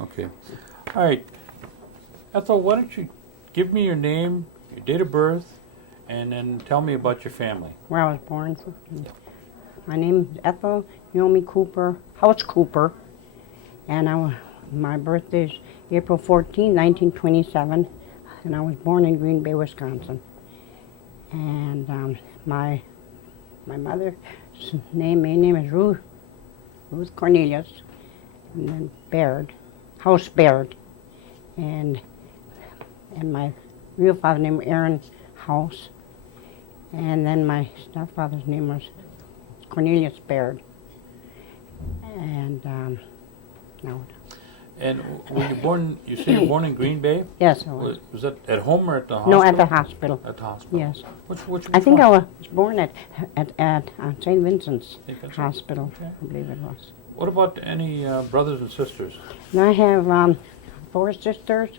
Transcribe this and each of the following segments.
Okay. All right. Ethel, why don't you give me your name, your date of birth, and then tell me about your family. Where I was born. My name is Ethel N Cooper, House Cooper, and my birthday is April 14, 1927, and I was born in Green Bay, Wisconsin. And my mother's main name is Ruth Cornelius, and then Baird, House Baird, and my real father's name was Aaron House, and then my stepfather's name was Cornelius Baird. And now. And were you born, you say you were born in Green Bay? Yes, I was. Was that at home or at the hospital? No, at the hospital. At the hospital? Yes. Which I think one? I was born at St. Vincent's St. Vincent's? Hospital, Okay. I believe it was. What about any brothers and sisters? And I have 4 sisters.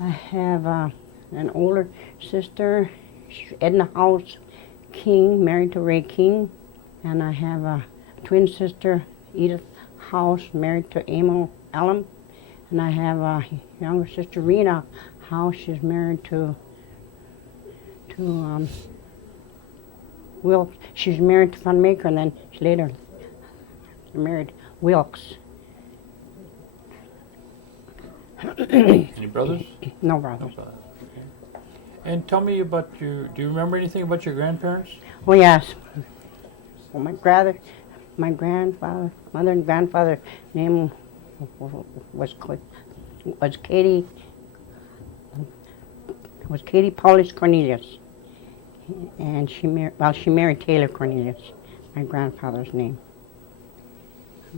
I have an older sister, Edna House King, married to Ray King. And I have a twin sister, Edith House, married to Emil Allen. And I have a younger sister, Rena House. She's married to Wilkes. She's married to Funmaker, and then she later married Wilkes. Any brothers? No No brothers. brothers. Okay. And tell me about do you remember anything about your grandparents? Oh yes. Well, my grandfather, mother and grandfather's name was Katie Paulus Cornelius, and she married Taylor Cornelius, my grandfather's name.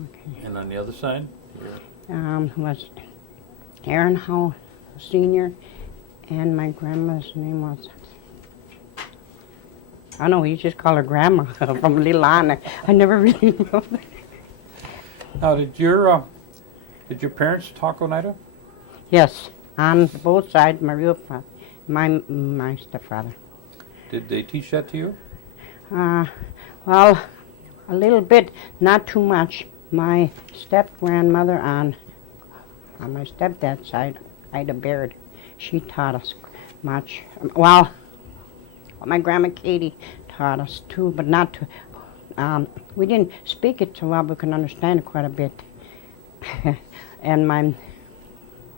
Okay. And on the other side? Was Aaron Howe Sr., and my grandmother's name was, I don't know, we just call her Grandma from little on. I never really know. Now, did your parents talk Oneida? Yes, on both sides, my real father, my stepfather. Did they teach that to you? Well, a little bit, not too much. My step-grandmother on my stepdad's side, Ida Baird, she taught us much. Well, my grandma Katie taught us too, but not too. We didn't speak it so well, but we could understand it quite a bit. And my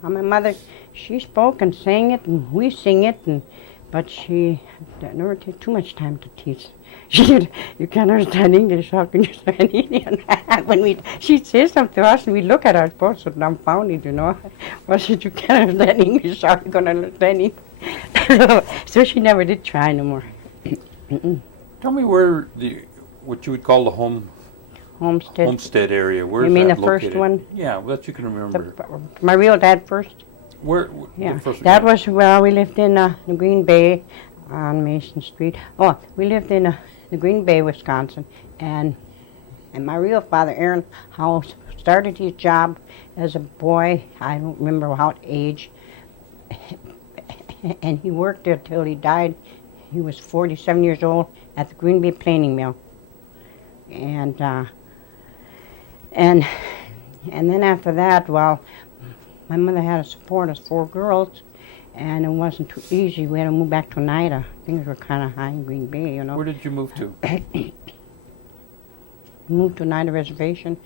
mother, she spoke and sang it, and we sing it, but she never took too much time to teach. She said, "You can't understand English, how can you understand Indian?" She'd say something to us, and we'd look at her both so dumbfounded, you know. Well, she said, "You can't understand English, how are you going to understand English?" So she never did try no more. Tell me where what you would call the homestead area. Where's You mean that the first located? one? Yeah, that you can remember. My real dad first? Where? Yeah, the first that one? was, well, we lived in the Green Bay on Mason Street. Oh, we lived in the Green Bay, Wisconsin, and my real father, Aaron House, started his job as a boy. I don't remember what age, and he worked there till he died. He was 47 years old at the Green Bay planing mill, and then after that, well, my mother had to support us 4 girls, and it wasn't too easy. We had to move back to Oneida. Things were kind of high in Green Bay, you know. Where did you move to? Moved to Oneida Reservation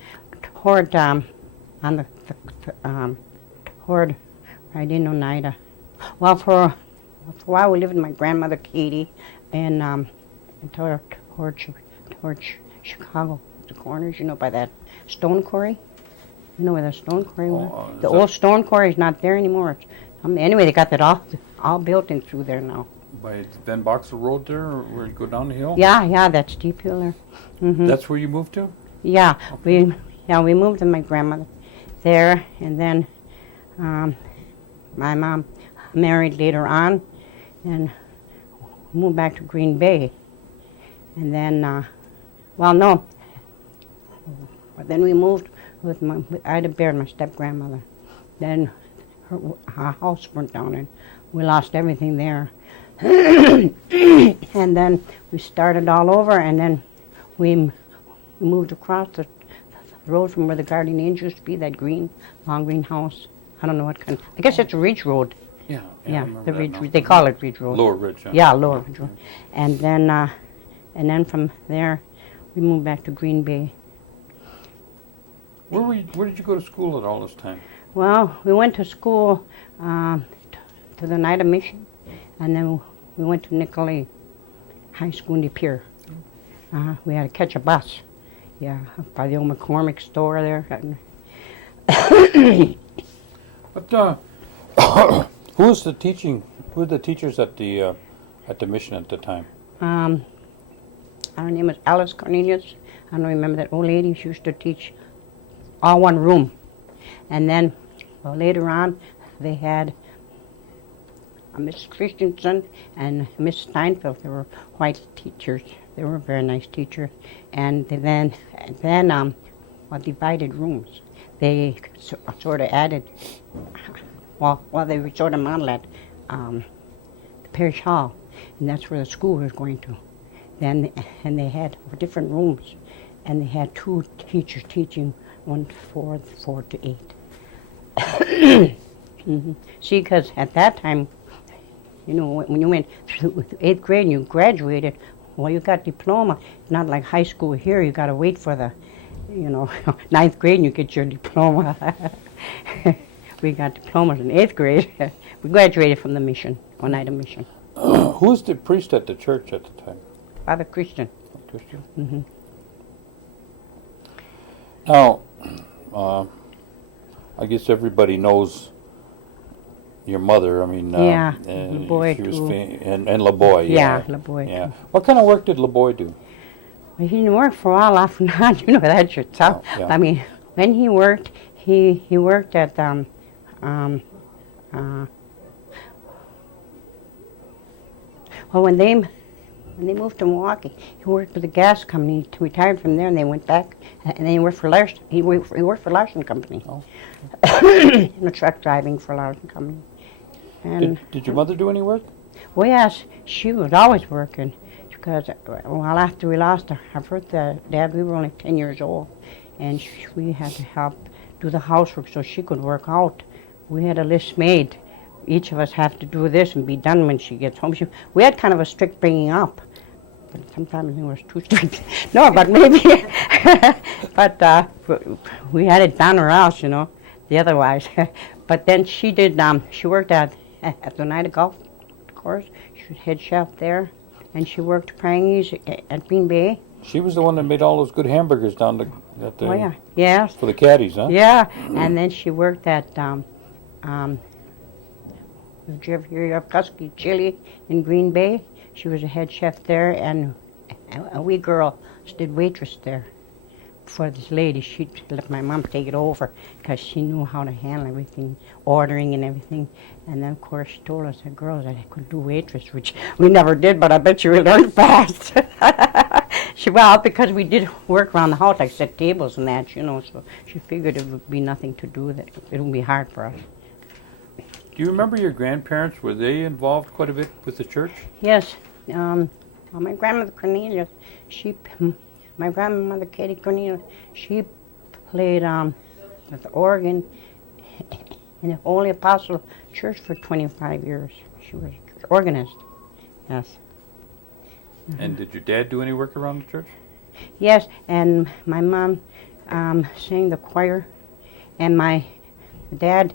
toward toward right in Oneida. Well, for a while we lived with my grandmother Katie, and toward Chicago, the corners, you know, by that stone quarry. You know where the stone quarry was? The old stone quarry is not there anymore. Anyway, they got that all built in through there now. By Van Boxer Road there, or where you go down the hill? Yeah, that steep hill there. Mm-hmm. That's where you moved to? Yeah, Okay. we moved with my grandmother there, and then my mom married later on, and moved back to Green Bay, and then then we moved with Ida Baird, my step-grandmother. Then her house burnt down, and we lost everything there. And then we started all over, and then we moved across the road from where the Guardian Angel used to be, that long green house. I don't know what kind. I guess it's a ridge road. Yeah. I Yeah, remember the that ridge. now. They call it ridge road. Lower Ridge. Huh? Yeah, Lower Ridge Road. And then from there, we moved back to Green Bay. Where did you go to school at all this time? Well, we went to school to the Oneida Mission, and then we went to Nicolay High School in De Pere. We had to catch a bus. Yeah, up by the old McCormick store there. But who was the teachers at the mission at the time? Her name was Alice Cornelius. I don't remember that old lady. She used to teach all one room. And then later on, they had Miss Christensen and Miss Steinfeld. They were white teachers. They were very nice teachers. And then divided rooms. They sort of added, they were sort of modeled at the parish hall, and that's where the school was going to. And they had different rooms, and they had 2 teachers teaching, 1 to 4, 4 to 8. See, because at that time, when you went through 8th grade and you graduated, well, you got diploma. Not like high school here, you got to wait for the, 9th grade and you get your diploma. We got diplomas in 8th grade. We graduated from the mission, Oneida Mission. Who was the priest at the church at the time? Father Christian. Christian? Mm-hmm. Now, I guess everybody knows your mother. I mean, Yeah, LeBoy she was too. and LeBoy. Yeah, LeBoy Yeah. too. What kind of work did LeBoy do? Well, he didn't work for a while off and on, that's yourself. Oh, yeah. I mean, when he worked, he worked at, when they moved to Milwaukee, he worked with a gas company. He retired from there, and they went back, and then he worked for Larson. He worked for Larson Company. Oh. In a truck driving for Larson Company. And Did your mother do any work? well, yes, she was always working. Because, after we lost our first dad, we were only 10 years old, and we had to help do the housework so she could work out. We had a list made. Each of us have to do this and be done when she gets home. We had kind of a strict bringing up, but sometimes it was too strict. No, but maybe, but we had it done or else, the otherwise. But then she did, she worked at the Oneida Golf Course. She was head chef there. And she worked Prangies at Green Bay. She was the one that made all those good hamburgers down the Oh, yeah. Yes. for the caddies, huh? Yeah. And then she worked at, did you ever hear of Kusky Chili in Green Bay? She was a head chef there, and a wee girl did waitress there. For this lady, she'd let my mom take it over because she knew how to handle everything, ordering and everything. And then, of course, she told us, the girls, that I could do waitress, which we never did, but I bet you we learned fast. Because we did work around the house, like set tables and that, so she figured it would be nothing to do, that it would be hard for us. Do you remember your grandparents? Were they involved quite a bit with the church? Yes. My grandmother Cornelia, my grandmother Katie Cornelia, she played with the organ in the Holy Apostle Church for 25 years. She was an organist. Yes. And did your dad do any work around the church? Yes, and my mom sang the choir, and my dad,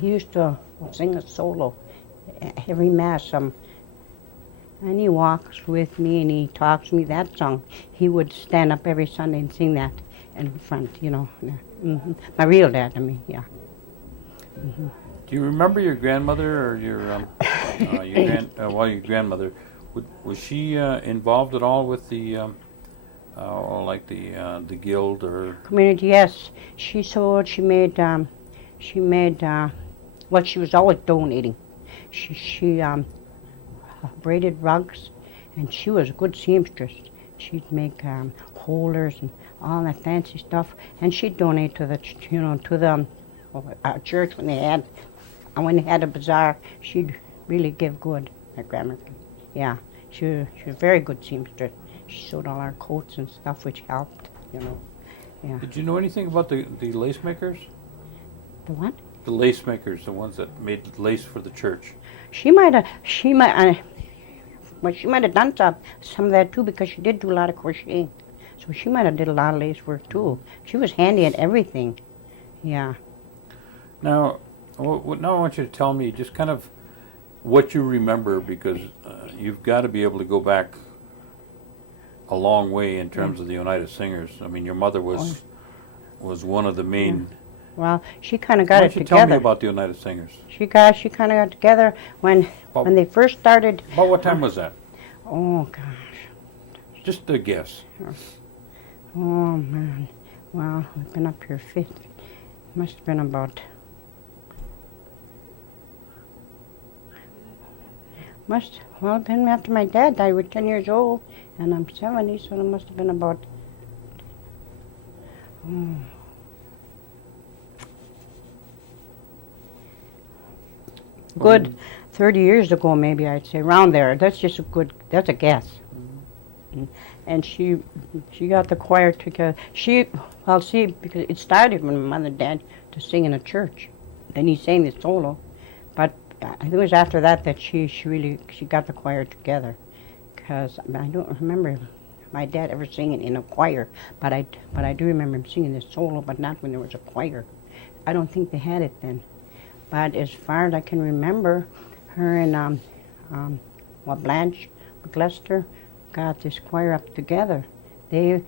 he used to sing a solo every Mass. And he walks with me and he talks to me that song. He would stand up every Sunday and sing that in front, Mm-hmm. My real dad, yeah. Mm-hmm. Do you remember your grandmother or your grandmother? Was she involved at all with the the guild or Community? Yes, she sewed. She made. She was always donating. She braided rugs, and she was a good seamstress. She'd make holders and all that fancy stuff, and she'd donate to the church when they had a bazaar. She'd really give good. My grandmother, yeah, she was a very good seamstress. She sewed all our coats and stuff, which helped, Yeah. Did you know anything about the lace makers? The what? The lace makers, the ones that made lace for the church. She might have, well, she might have done some of that too because she did do a lot of crocheting. So she might have did a lot of lace work too. She was handy at everything. Yeah. Now, now I want you to tell me just kind of what you remember, because you've got to be able to go back a long way in terms of the United Singers. I mean, your mother was one of the main. Well, she kind of Why got don't it you together. tell me about the United Singers? She kind of got together when they first started. About what time was that? Oh gosh. Just a guess. Oh man. Well, we've been up here 50. Must have been about. Well, then after my dad died, we were 10 years old, and I'm 70, so it must have been about. Good 30 years ago, maybe I'd say, around there. That's a guess. And she got the choir together. Because it started when my mother and dad to sing in a church. Then he sang the solo. But I think it was after that she got the choir together. Because I don't remember my dad ever singing in a choir. But I do remember him singing the solo, but not when there was a choir. I don't think they had it then. But as far as I can remember, her and Blanche McLester got this choir up together. They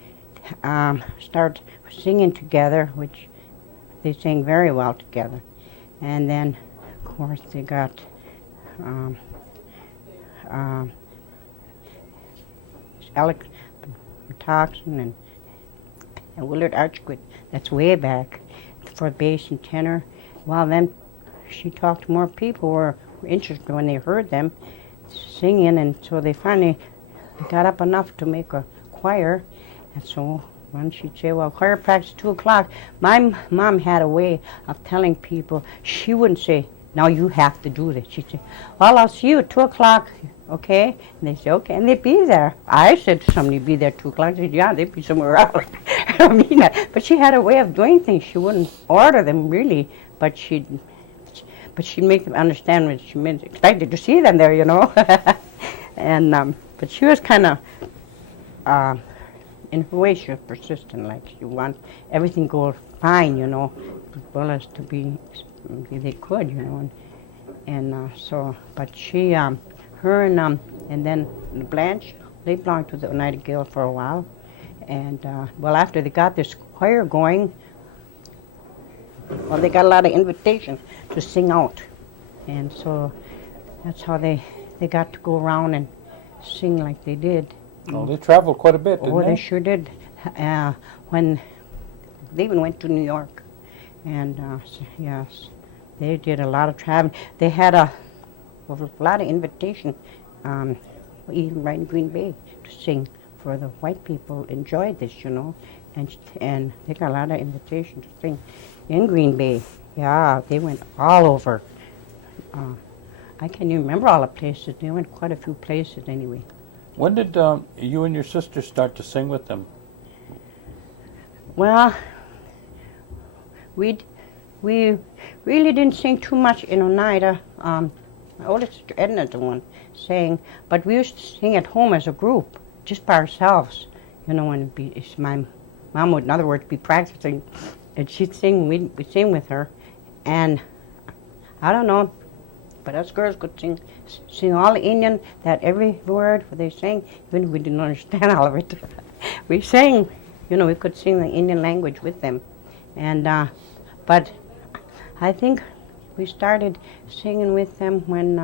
start singing together, which they sang very well together. And then, of course, they got Alex Toxin and Willard Archquit. That's way back for bass and tenor. Well, then she talked to more people who were interested when they heard them singing, and so they finally got up enough to make a choir. And so when she'd say, well, choir practice 2 o'clock, my mom had a way of telling people. She wouldn't say, now you have to do this. She'd say, well, I'll see you at 2 o'clock, okay? And they'd say, okay, and they'd be there. I said to somebody, be there at 2 o'clock. They said, yeah, they'd be somewhere else. I mean, but she had a way of doing things. She wouldn't order them, really, but she'd make them understand what she meant. Expected to see them there, you know. And but she was kind of, in her way, she was persistent. Like she wanted everything go fine, you know, as well as to be they could, you know. And so, but she, her and then Blanche, they belonged to the Nightingale for a while. And well, after they got this choir going, well, they got a lot of invitations to sing out, and so that's how they got to go around and sing like they did. Oh, they traveled quite a bit, didn't they? Oh, they sure did. When they even went to New York, and yes, they did a lot of traveling. They had a lot of invitation, even right in Green Bay, to sing for the white people. Enjoyed this, you know, and they got a lot of invitations to sing in Green Bay. Yeah, they went all over. I can't even remember all the places. They went quite a few places anyway. When did you and your sister start to sing with them? Well, we really didn't sing too much in Oneida. My oldest sister Edna's the one sang, but we used to sing at home as a group, just by ourselves. You know, when my mom would, in other words, be practicing, and she'd sing, we'd sing with her, and I don't know, but us girls could sing all the Indian, that every word they sang, even if we didn't understand all of it. We sang, you know, we could sing the Indian language with them. And, but I think we started singing with them when,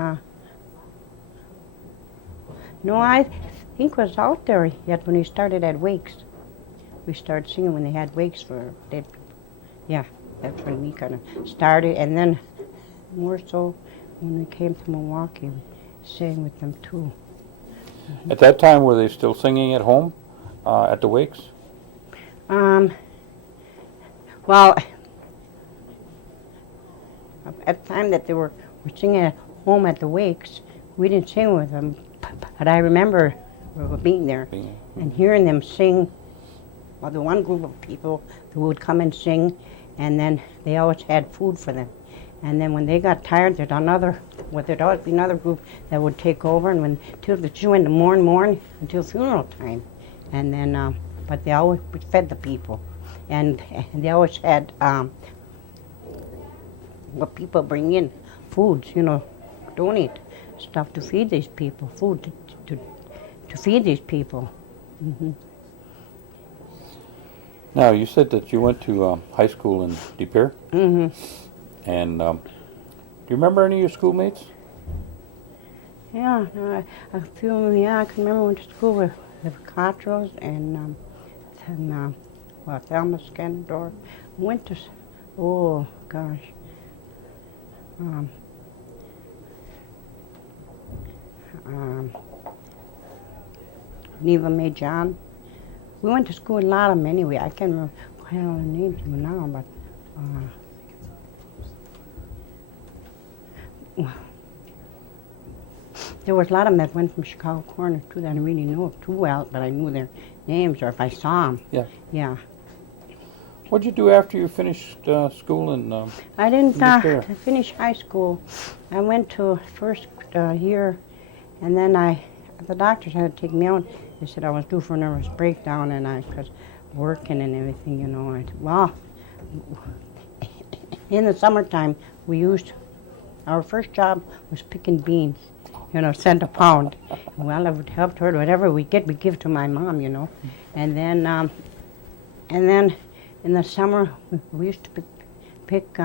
no, I think it was out there yet when we started at wakes. We started singing when they had wakes for dead people. Yeah, that's when we kind of started, and then more so when we came to Milwaukee, we sang with them too. At that time, were they still singing at home, at the wakes? Well, at the time that they were singing at home at the wakes, we didn't sing with them, but I remember being there and hearing them sing well, the one group of people who would come and sing, and then they always had food for them. And then when they got tired, there'd always be another group that would take over, and till the two in the morning until funeral time. And then, but they always fed the people, and they always had what people bring in, foods, donate stuff to feed these people, food to feed these people. Mm-hmm. Now, you said that you went to high school in De Pere? Mm-hmm. And do you remember any of your schoolmates? Yeah, a few of them, yeah, I can remember went to school with Cottrells and Thelma Scandor. Went to, oh gosh, Neva Mae John. We went to school with a lot of them anyway. I can't remember quite all the names now, but there was a lot of them that went from Chicago Corner too that I really know too well, but I knew their names or if I saw them. Yeah. Yeah. What'd you do after you finished school in I didn't De Pere? finish high school. I went to first year, and then the doctors had to take me out. They said I was due for a nervous breakdown, and I was working and everything, Well, in the summertime, our first job was picking beans, cent a pound. Well, I would help her. Whatever we get, we give to my mom, And then in the summer, we used to pick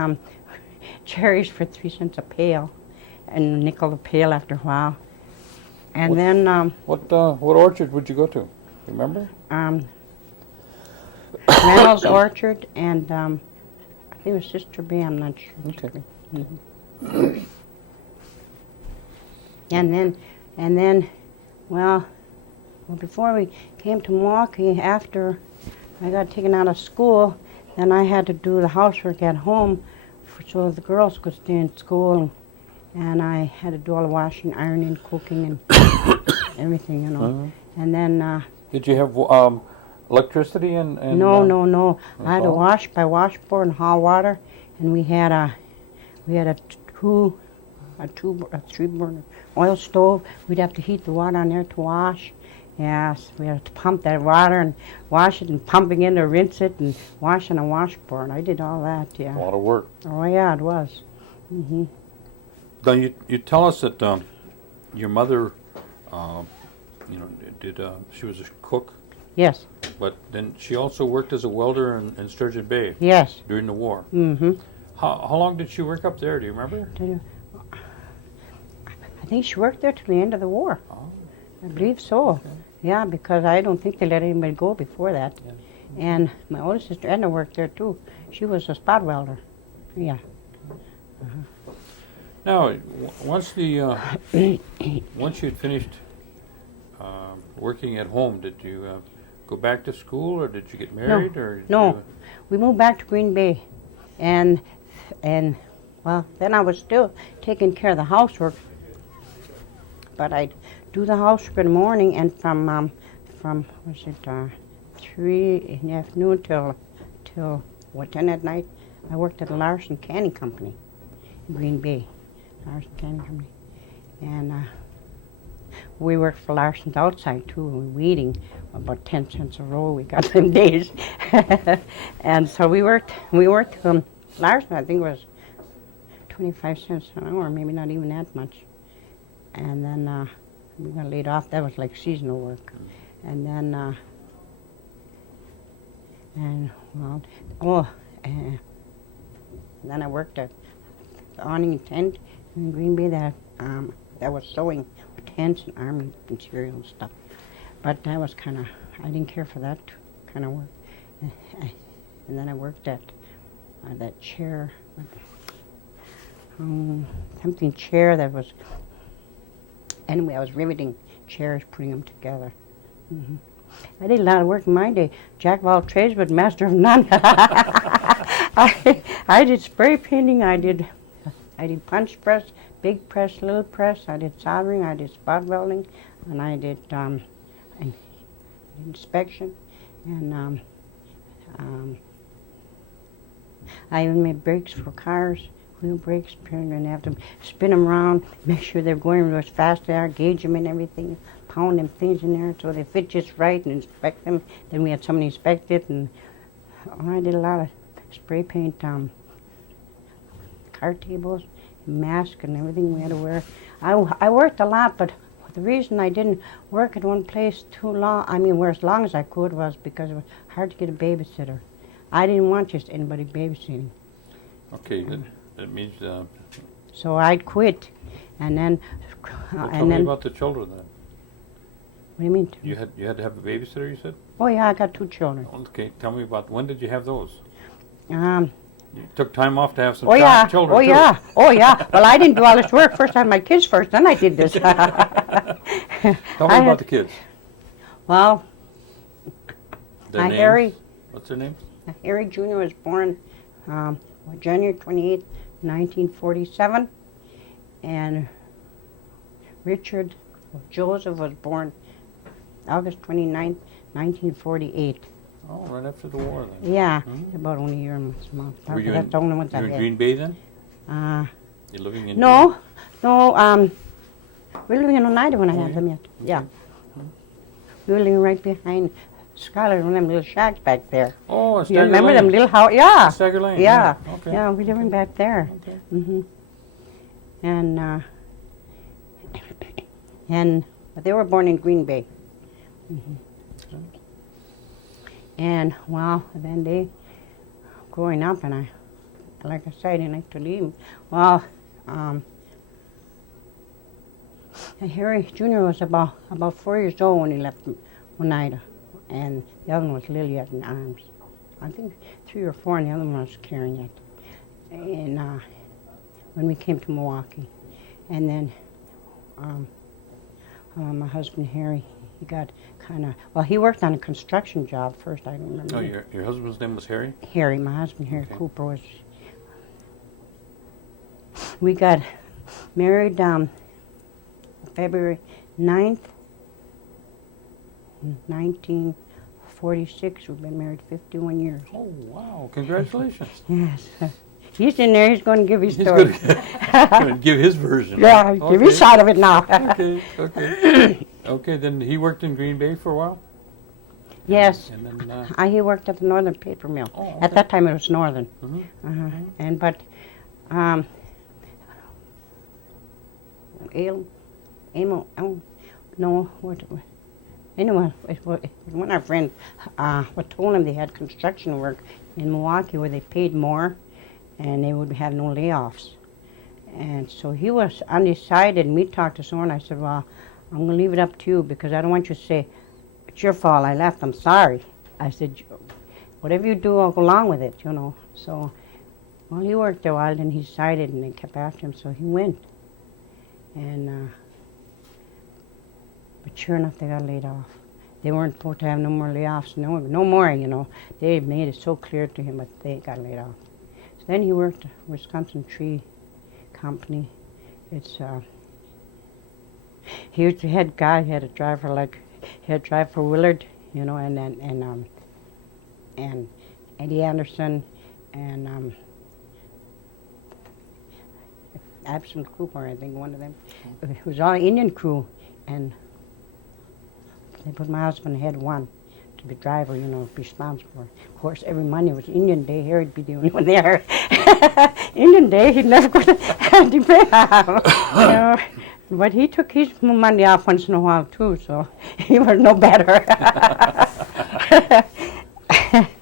cherries for 3 cents a pail, and a nickel a pail after a while. And then what orchard would you go to? Remember? Reynolds Orchard and I think it was Sister Bay. I'm not sure. Okay. Mm-hmm. And then, well, before we came to Milwaukee, after I got taken out of school, then I had to do the housework at home so the girls could stay in school, and I had to do all the washing, ironing, cooking, and everything, Uh-huh. And then Did you have electricity and no. I had to all? wash by washboard and hot water, and we had a 3-burner oil stove. We'd have to heat the water on there to wash. Yes, we had to pump that water and wash it and pump again to rinse it and wash on a washboard. I did all that, yeah. A lot of work. Oh yeah, it was. Mm-hmm. Now you tell us that your mother, she was a cook, Yes, but then she also worked as a welder in Sturgeon Bay yes. during the war. Mm-hmm. How long did she work up there? Do you remember? I think she worked there till the end of the war. Oh, I believe so. okay. Yeah, because I don't think they let anybody go before that. Yeah. And my older sister Edna worked there too. She was a spot welder. Yeah. Now, once you'd finished working at home, did you go back to school, or did you get married, or did No. you, We moved back to Green Bay, and well, then I was still taking care of the housework. But I'd do the housework in the morning, and from 3 in the afternoon till 10 at night, I worked at a Larson Canning Company in Green Bay. Larson Canning Company, and we worked for Larson's outside too, weeding, about 10 cents a roll we got them days. And so we worked Larson, I think it was 25 cents an hour, maybe not even that much. And then we got laid off. That was like seasonal work. And then then I worked at the awning tent in Green Bay that was sewing tents and army material and stuff. But that was I didn't care for that kind of work. And then I worked at that chair, something chair that was, anyway, I was riveting chairs, putting them together. Mm-hmm. I did a lot of work in my day. Jack of all trades, but master of none. I did spray painting. I did punch press, big press, little press. I did soldering. I did spot welding, and I did inspection, and I even made brakes for cars, wheel brakes, and have to spin them around, make sure they're going as fast as they are, gauge them and everything, pound them things in there so they fit just right and inspect them. Then we had somebody inspect it, and I did a lot of spray paint, car tables, mask and everything we had to wear. I worked a lot, but the reason I didn't work at one place too long, where as long as I could, was because it was hard to get a babysitter. I didn't want just anybody babysitting. Okay, that means. So I'd quit, and then. Tell me about the children then. What do you mean? You had to have a babysitter, you said? Oh yeah, I got 2 children. Okay, tell me about when did you have those? Um. You took time off to have some Oh yeah. children. Oh too. yeah. Oh yeah. Well, I didn't do all this work. First I had my kids first, then I did this. Tell me about the kids. Well, Their names? Harry. What's their name? Harry Jr. was born January 28th, 1947, and Richard Joseph was born August 29th, 1948. Oh, right after the war then. Yeah, Mhm. about only a year and 6 months. Were you That's the only ones I you in had. Green Bay then? Uh, You're living in no, we were living in Oneida when I had them yet. Yeah. We were living right behind Skylar, one of them little shacks back there. Oh, You remember them little house? Yeah. Stagger Lane. Yeah. Okay. Yeah, we living back there. Okay. And but they were born in Green Bay. And well, then they growing up, and like I said, I didn't like to leave 'em. Well, Harry Jr. was about 4 years old when he left Oneida, and the other one was Lily in arms. I think 3 or 4, and the other one was carrying it. And when we came to Milwaukee, and then my husband Harry, he got he worked on a construction job first. I remember. Oh, your husband's name was Harry? Harry, my husband Harry Okay. Cooper was. We got married February 9th, 1946. We've been married 51 years. Oh, wow. Congratulations. Yes. He's in there. He's going to give his He's story. going to give his version. Yeah, huh? give his side of it now. Okay. Okay, then he worked in Green Bay for a while? Yes. And then, He worked at the Northern Paper Mill. Oh, okay. At that time, it was Northern. Mhm. Anyway, one of our friends told him they had construction work in Milwaukee where they paid more and they would have no layoffs. And so he was undecided, and we talked to someone. I said, well, I'm going to leave it up to you because I don't want you to say, it's your fault, I left, I'm sorry. I said, whatever you do, I'll go along with it, you know. So, well, he worked a while, then he decided, and they kept after him, so he went. And, but sure enough, they got laid off. They weren't supposed to have no more layoffs, no more, you know. They made it so clear to him, but they got laid off. So then he worked at Wisconsin Tree Company. He was the head guy. He had to drive for Willard, you know, and Eddie Anderson and Ethel N Cooper, I think one of them. It was all Indian crew, and they put my husband head one to be driver, you know, responsible for. Of course, every Monday was Indian Day. Harry'd be the only one there. Indian Day, he'd never go to debate. You know. But he took his Monday off once in a while too, so he was no better.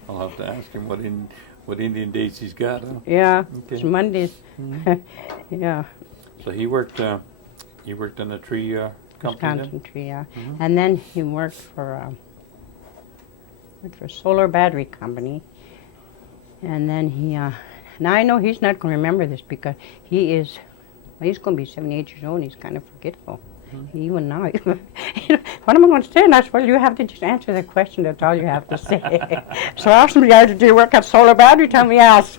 I'll have to ask him what Indian dates he's got. Huh? Yeah, Okay. it's Mondays. Yeah. So he worked on a tree company Wisconsin Tree, yeah. And then he worked for a solar battery company. And then he, now I know he's not going to remember this because he's going to be 78 years old and he's kind of forgetful. Even now, you know, what am I going to say? And I said, well, you have to just answer the question. That's all you have to say. So I asked him, do you work at solar battery? Tell me yes.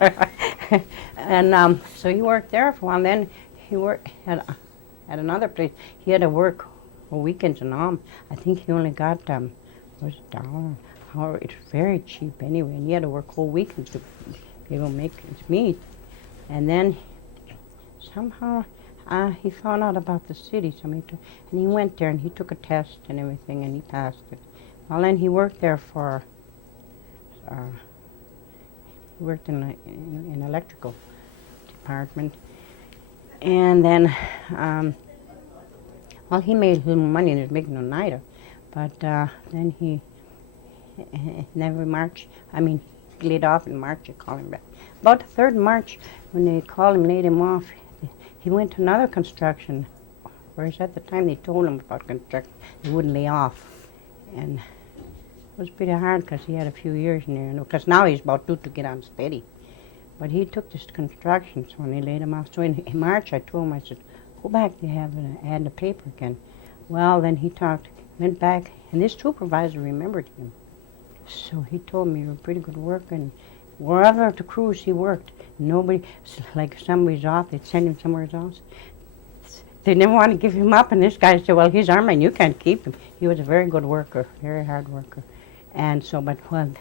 And so he worked there for a while. Then he worked at another place. He had to work on weekends and all. I think he only got, was it $1? or it's very cheap anyway, and he had to work whole weekends to be able to make ends meet. And then somehow he found out about the city, and he went there and he took a test and everything, and he passed it. Well, then he worked there for. He worked in an electrical department, and then well, he made a little money and he was making no neither, but then he never March. Laid off in March. They called him back. About the 3rd of March, when they called him, laid him off, he went to another construction. Whereas at the time they told him about construction, they wouldn't lay off, and it was pretty hard because he had a few years in there. Because now he's about due to get on steady, but he took this construction, so when they laid him off. So in March, I told him, I said, go back. They have an ad in the paper again. Well, then he went back, and this supervisor remembered him. So he told me, you're a pretty good worker, and wherever at the cruise he worked, nobody, like somebody's off, they'd send him somewhere else. They never want to give him up, and this guy said, well, he's our man, you can't keep him. He was a very good worker, very hard worker. And so,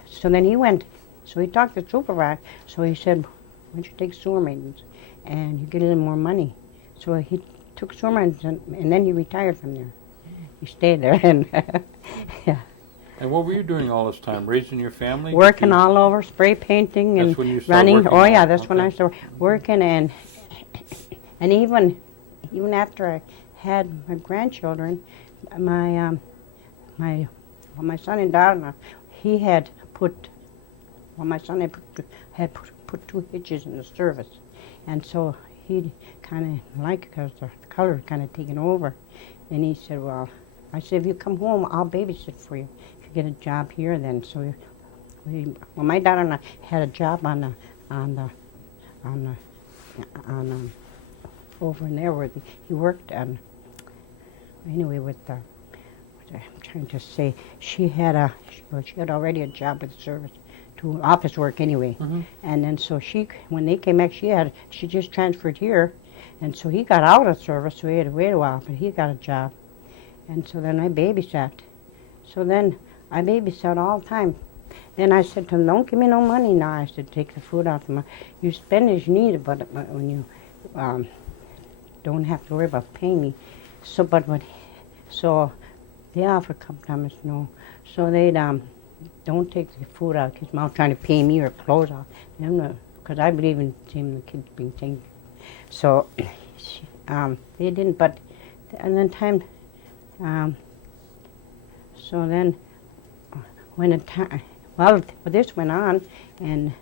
so then he went, so he talked to the supervisor, so he said, why don't you take sewer maintenance, and you get a little more money. So he took sewer maintenance, and then he retired from there. He stayed there, and yeah. And what were you doing all this time? Raising your family? Working all over, spray painting and That's when you started running. working Oh yeah, on- that's when I okay. started working, and even after I had my grandchildren, my son and daughter, he had put. Well, my son had put 2 hitches in the service, and so he kind of liked it because the color was kind of taken over, and he said, well, I said, if you come home, I'll babysit for you. If you get a job here, then so. Well, my daughter and I had a job on over in there where he worked on. Anyway, with the. What I'm trying to say, she had already a job with the service, to office work anyway, and then so when they came back, she just transferred here, and so he got out of service, so he had to wait a while, but he got a job. And so then I babysat. So then I babysat all the time. Then I said to him, don't give me no money now. I said, take the food out of my. You spend as you need, but when you don't have to worry about paying me. So they offered a couple times, no. So they'd don't take the food out of his mouth trying to pay me or clothes off. Because I believe in seeing the kids being taken. So they didn't, but and then time. So then, this went on, and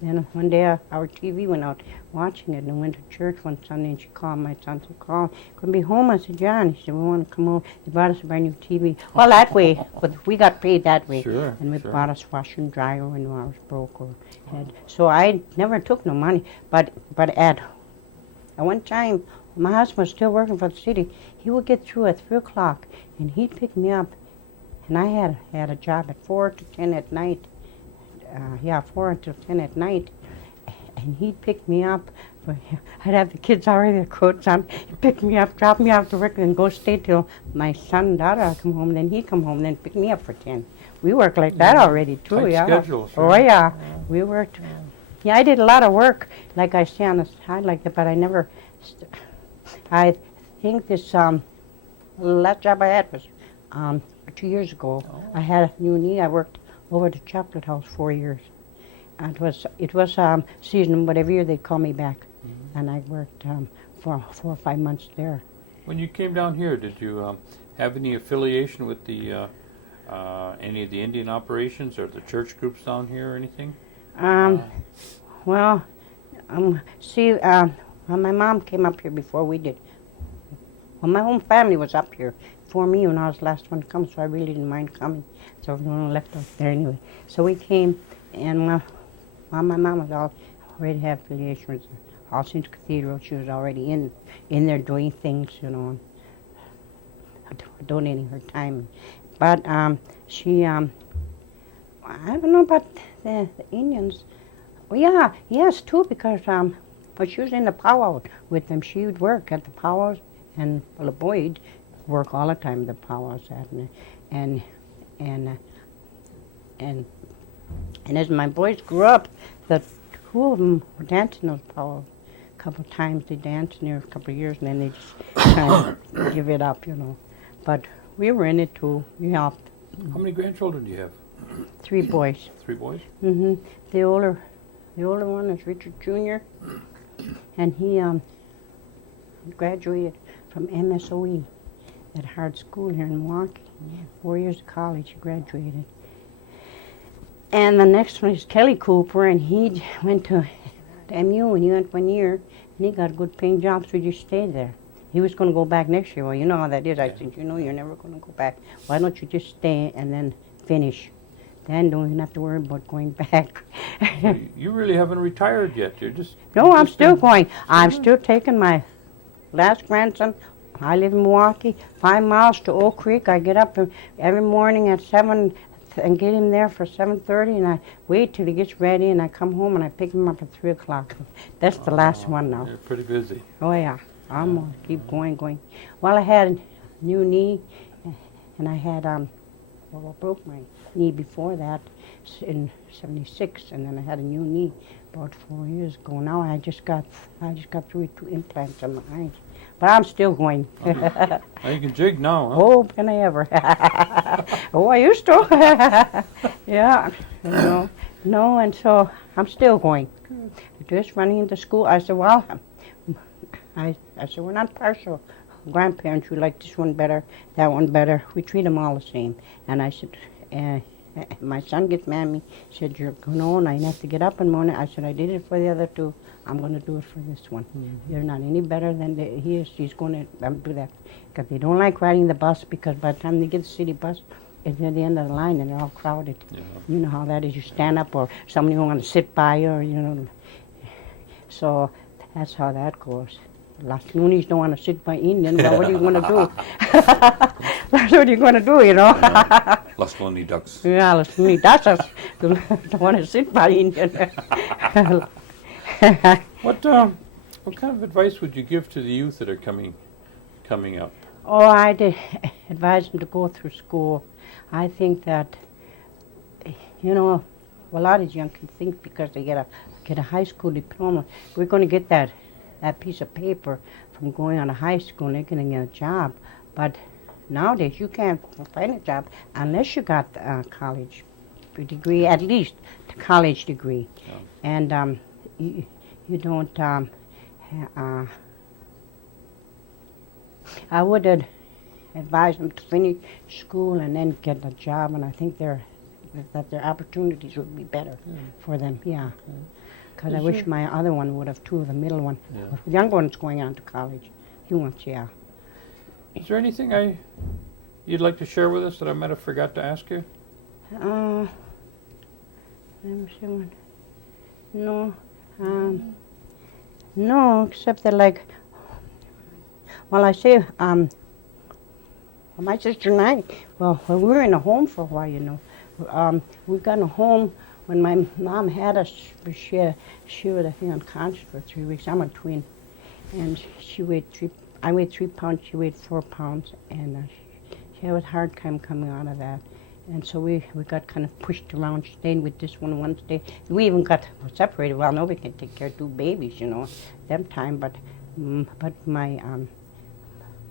then one day our TV went out watching it, and I went to church one Sunday, and she called my son to call. Couldn't be home. I said, John. He said, we want to come over. They bought us a brand new TV. Well, that way, but we got paid that way. Sure, and we sure. bought us washer and dryer when ours broke or had. So I never took no money, but at one time, my husband was still working for the city. He would get through at 3 o'clock, and he'd pick me up. And I had a job at 4 to 10 at night. 4 until 10 at night. And he'd pick me up. I'd have the kids already, their coats on. He'd pick me up, drop me off to work, and go stay till my son and daughter come home. Then he'd come home, then pick me up for 10. We worked like that already, too. Tight Yeah. schedule, sure. Oh, yeah. We worked. Yeah, I did a lot of work, like I say, on the side like that, but I never. I think this last job I had was 2 years ago. I had a new knee. I worked over at the chocolate house 4 years. And it was seasonal, but every year they'd call me back, and I worked for 4 or 5 months there. When you came down here, did you have any affiliation with the any of the Indian operations or the church groups down here or anything? Well, my mom came up here before we did. Well, my whole family was up here before me when I was the last one to come, so I really didn't mind coming. So everyone left us there anyway. So we came, and my mom was already had affiliation with All Saints Cathedral. She was already in there doing things, donating her time. But she, I don't know about the Indians. Well, yeah, yes, too, because but she was in the powwow with them. She would work at the powwows, and the boy would work all the time at the powwows, and and as my boys grew up, the two of them were dancing those powwows. A couple of times they danced in there a couple of years, and then they just kind of give it up, you know. But we were in it too. We helped. How many grandchildren do you have? 3 boys. 3 boys? Mm-hmm. The older one is Richard Jr., and he graduated from MSOE at Hard School here in Milwaukee. 4 years of college, he graduated. And the next one is Kelly Cooper, and he went to MU, and he went 1 year, and he got a good paying job, so he just stayed there. He was going to go back next year. Well, you know how that is. I said, you know, you're never going to go back. Why don't you just stay and then finish? Then don't even have to worry about going back. So you really haven't retired yet. You're just... No, I'm still going. I'm still taking my last grandson. I live in Milwaukee, 5 miles to Oak Creek. I get up every morning at 7 and get him there for 7:30, and I wait till he gets ready, and I come home and I pick him up at 3 o'clock. That's the last one now. You're pretty busy. Oh, yeah. I'm going to keep going. Well, I had a new knee, and I had, well, I broke my knee before that in 76, and then I had a new knee about 4 years ago. Now I just got through with 2 implants on my eyes. But I'm still going. Now you can jig now, huh? Oh, can I ever? Oh, I used to. Yeah. No, and so I'm still going. Just running into school. I said, well, I said, we're not partial grandparents. We like this one better, that one better. We treat them all the same. And I said, my son gets mad at me. He said, you're going on. I have to get up in the morning. I said, I did it for the other 2. I'm going to do it for this one. Mm-hmm. You're not any better than he is. He's going to do that. Because they don't like riding the bus, because by the time they get the city bus, it's at the end of the line and they're all crowded. Yeah. You know how that is. You stand up or somebody wants to sit by you, or, you know. So that's how that goes. Las Loonies don't want to sit by Indians. Well, what are you going to do? That's what you're going to do, you know. Las Looney Ducks. Yeah, Las Looney Ducks don't want to sit by Indians. What kind of advice would you give to the youth that are coming up? Oh, I'd advise them to go through school. I think that, you know, a lot of young kids think because they get a high school diploma, we're going to get that piece of paper from going on to high school and they're going to get a job. But nowadays you can't find a job unless you got a college degree, at least a college degree. Oh. And you don't, I would advise them to finish school and then get a job, and I think their opportunities would be better for them, yeah. Because I wish my other one would have too, the middle one. Yeah. The younger one's going on to college. He wants, yeah. Is there anything you'd like to share with us that I might have forgot to ask you? Let me see one. No. No, except that, like, well, I say, my sister and I, well, we were in a home for a while, you know. We got in a home when my mom had us. She was, I think, unconscious for 3 weeks. I'm a twin, and I weighed 3 pounds. She weighed 4 pounds, and she had a hard time coming out of that. And so we got kind of pushed around, staying with this one day. We even got separated. Well, nobody can take care of 2 babies, you know, them time. But my,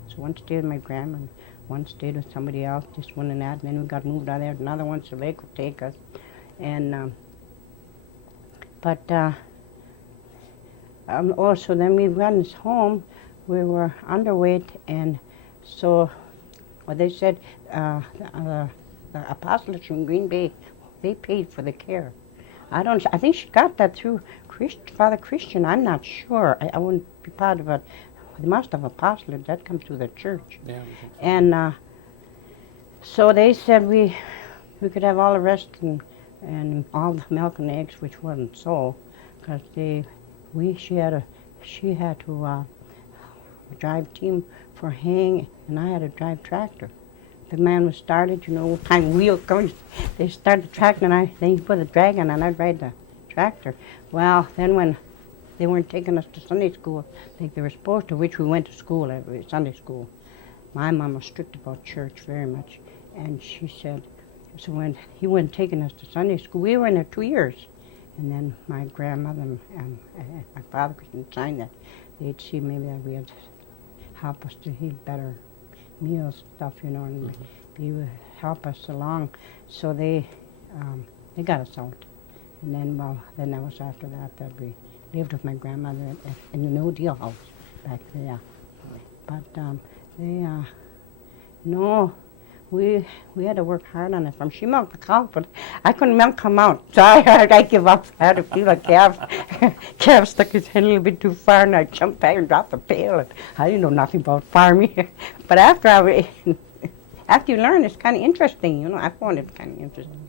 so one stayed with my grandma, and one stayed with somebody else, this one and that. And then we got moved out there, another one, so they could take us. And, also then we got in this home, we were underweight, and so, well, they said, the apostles from Green Bay, they paid for the care. I think she got that through Father Christian. I'm not sure. I wouldn't be part of it. They must have apostles. That comes through the church. Yeah. And so they said we could have all the rest and all the milk and eggs, which wasn't so, because she had to drive team for haying, and I had to drive tractor. The man was started, you know, time wheel coming. They started the tractor, and then he put the drag on, and I'd ride the tractor. Well, then when they weren't taking us to Sunday school, like they were supposed to, which we went to school, Sunday school. My mom was strict about church very much, and she said, So when he went taking us to Sunday school, we were in there 2 years. And then my grandmother and my father couldn't sign that. They'd see maybe that we'd help us to eat better meals, stuff, you know, and they would help us along. So they got us out. And then, well, then that was after that we lived with my grandmother in the No Deal house back there. But no, we had to work hard on it. She milked the cow, but I couldn't milk them out. So I give up. I had to feel a calf. Calf stuck his head a little bit too far, and I jumped back and dropped the pail. And I didn't know nothing about farming. But after you learn, it's kind of interesting, you know. I found it kind of interesting.